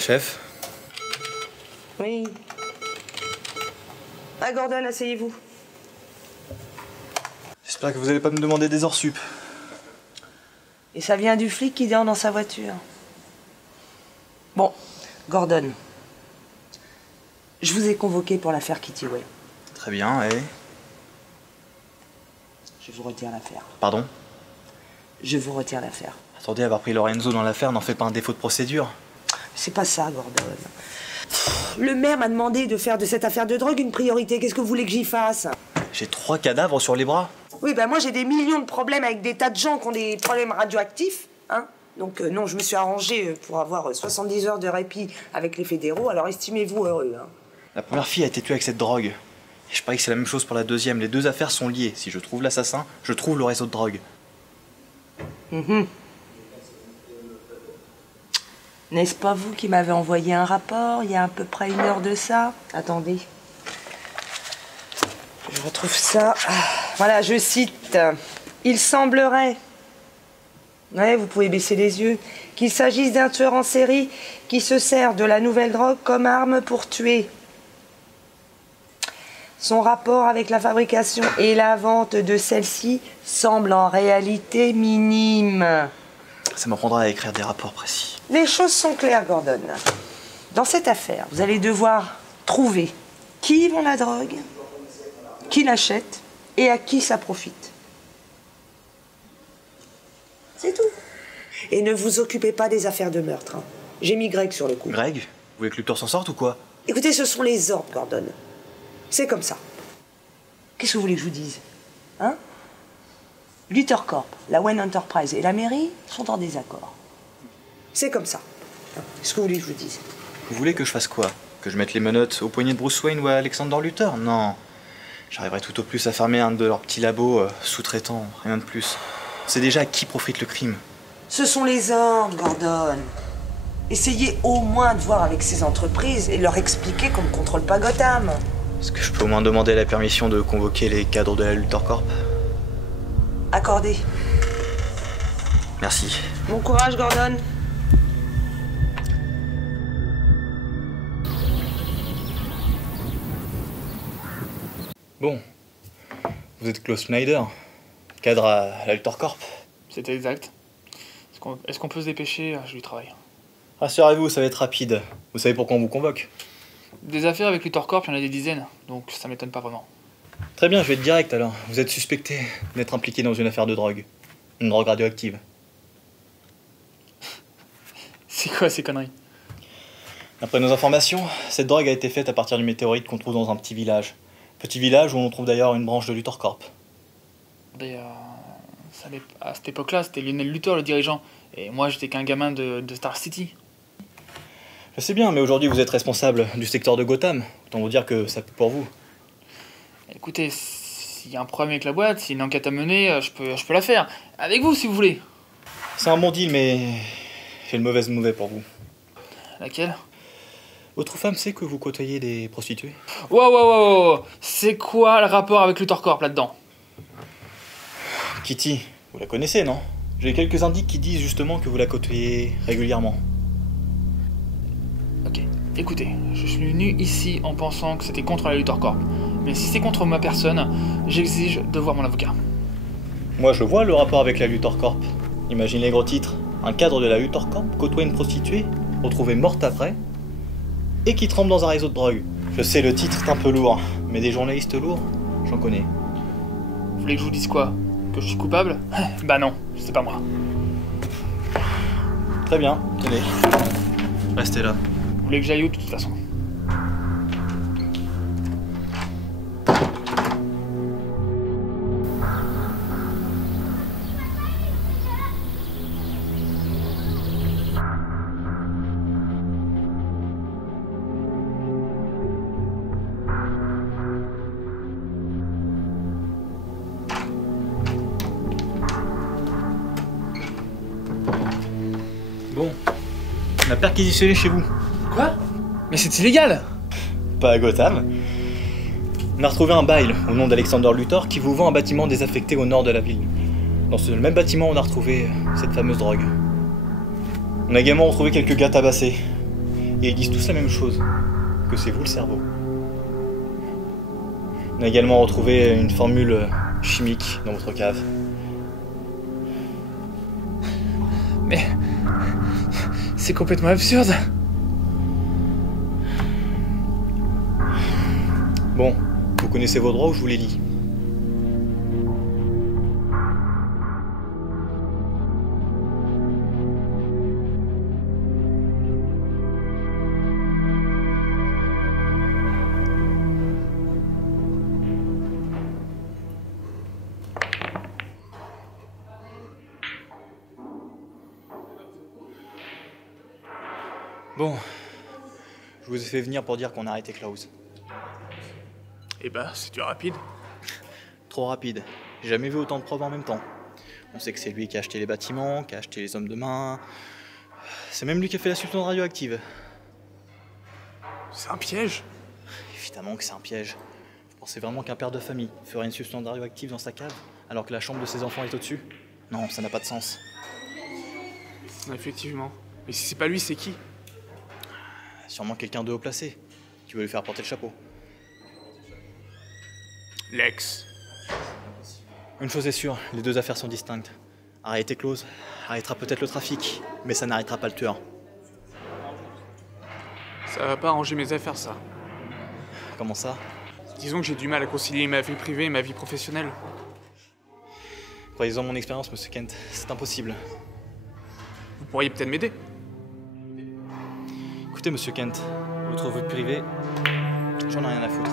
Chef? Oui. Ah, Gordon, asseyez-vous. J'espère que vous allez pas me demander des heures sup. Et ça vient du flic qui dort dans sa voiture. Bon, Gordon. Je vous ai convoqué pour l'affaire Kitty Way. Très bien, et... Je vous retire l'affaire. Pardon? Je vous retire l'affaire. Attendez, avoir pris Lorenzo dans l'affaire n'en fait pas un défaut de procédure. C'est pas ça, Gordon. Le maire m'a demandé de faire de cette affaire de drogue une priorité. Qu'est-ce que vous voulez que j'y fasse? J'ai 3 cadavres sur les bras. Oui, ben moi j'ai des millions de problèmes avec des tas de gens qui ont des problèmes radioactifs, hein. Donc non, je me suis arrangée pour avoir 70 heures de répit avec les fédéraux, alors estimez-vous heureux, hein. La première fille a été tuée avec cette drogue. Et je parie que c'est la même chose pour la deuxième. Les deux affaires sont liées. Si je trouve l'assassin, je trouve le réseau de drogue. N'est-ce pas vous qui m'avez envoyé un rapport il y a à peu près 1 heure de ça? Attendez. Je retrouve ça. Voilà, je cite. Il semblerait, ouais, vous pouvez baisser les yeux, qu'il s'agisse d'un tueur en série qui se sert de la nouvelle drogue comme arme pour tuer. Son rapport avec la fabrication et la vente de celle-ci semble en réalité minime. Ça m'apprendra à écrire des rapports précis. Les choses sont claires, Gordon. Dans cette affaire, vous allez devoir trouver qui vend la drogue, qui l'achète et à qui ça profite. C'est tout. Et ne vous occupez pas des affaires de meurtre, hein. J'ai mis Greg sur le coup. Greg? Vous voulez que Luthor s'en sorte ou quoi? Écoutez, ce sont les ordres, Gordon. C'est comme ça. Qu'est-ce que vous voulez que je vous dise? Hein? Luthor Corp, la Wayne Enterprise et la mairie sont en désaccord. C'est comme ça. Qu'est-ce que vous voulez que je vous dise? Vous voulez que je fasse quoi? Que je mette les menottes au poignet de Bruce Wayne ou à Alexander Luthor? Non. J'arriverai tout au plus à fermer un de leurs petits labos sous-traitants, rien de plus. C'est déjà à qui profite le crime. Ce sont les ordres, Gordon. Essayez au moins de voir avec ces entreprises et leur expliquer qu'on ne contrôle pas Gotham. Est-ce que je peux au moins demander la permission de convoquer les cadres de la Luthor Corp? Accordé. Merci. Bon courage, Gordon. Bon. Vous êtes Klaus Schneider, cadre à la Luthor Corp. C'est exact. Est-ce qu'on peut se dépêcher? Je lui travaille. Rassurez-vous, ça va être rapide. Vous savez pourquoi on vous convoque? Des affaires avec Luthor Corp, il y en a des dizaines, donc ça m'étonne pas vraiment. Très bien, je vais être direct alors. Vous êtes suspecté d'être impliqué dans une affaire de drogue. Une drogue radioactive. C'est quoi ces conneries? D'après nos informations, cette drogue a été faite à partir du météorite qu'on trouve dans un petit village. Petit village où on trouve d'ailleurs une branche de Luthor Corp. À cette époque-là, c'était Lionel Luthor le dirigeant, et moi j'étais qu'un gamin de Star City. Je sais bien, mais aujourd'hui vous êtes responsable du secteur de Gotham. Autant vous dire que ça peut pour vous. Écoutez, s'il y a un problème avec la boîte, s'il y a une enquête à mener, je peux la faire. Avec vous si vous voulez. C'est un bon deal, mais j'ai une mauvaise nouvelle pour vous. Laquelle? Votre femme sait que vous côtoyez des prostituées? Wow. C'est quoi le rapport avec Luthor Corp là-dedans? Kitty, vous la connaissez, non? J'ai quelques indices qui disent justement que vous la côtoyez régulièrement. Ok, écoutez, je suis venu ici en pensant que c'était contre la Luthor Corp. Mais si c'est contre ma personne, j'exige de voir mon avocat. Moi je vois le rapport avec la Luthor Corp. Imagine les gros titres. Un cadre de la Luthor Corp côtoie une prostituée, retrouvée morte après, et qui trempe dans un réseau de drogue. Je sais, le titre est un peu lourd, mais des journalistes lourds, j'en connais. Vous voulez que je vous dise quoi? Que je suis coupable? Bah non, c'est pas moi. Très bien, tenez. Restez là. Vous voulez que j'aille où de toute façon? Bon, on a perquisitionné chez vous. Quoi? Mais c'est illégal! Pas à Gotham. On a retrouvé un bail au nom d'Alexander Luthor qui vous vend un bâtiment désaffecté au nord de la ville. Dans ce même bâtiment, on a retrouvé cette fameuse drogue. On a également retrouvé quelques gars tabassés. Et ils disent tous la même chose, que c'est vous le cerveau. On a également retrouvé une formule chimique dans votre cave. Mais... c'est complètement absurde. Bon, vous connaissez vos droits ou je vous les lis? Bon, je vous ai fait venir pour dire qu'on a arrêté Klaus. Eh bah, c'est du rapide. Trop rapide. J'ai jamais vu autant de preuves en même temps. On sait que c'est lui qui a acheté les bâtiments, qui a acheté les hommes de main. C'est même lui qui a fait la substance radioactive. C'est un piège. Évidemment que c'est un piège. Vous pensez vraiment qu'un père de famille ferait une substance radioactive dans sa cave, alors que la chambre de ses enfants est au-dessus? Non, ça n'a pas de sens. Effectivement. Mais si c'est pas lui, c'est qui? Sûrement quelqu'un de haut placé, qui veut lui faire porter le chapeau. Lex. Une chose est sûre, les deux affaires sont distinctes. Arrêter Klaus arrêtera peut-être le trafic, mais ça n'arrêtera pas le tueur. Ça va pas arranger mes affaires, ça. Comment ça? Disons que j'ai du mal à concilier ma vie privée et ma vie professionnelle. Croyez-en mon expérience, monsieur Kent, c'est impossible. Vous pourriez peut-être m'aider. Écoutez, monsieur Kent, votre vie privée, j'en ai rien à foutre.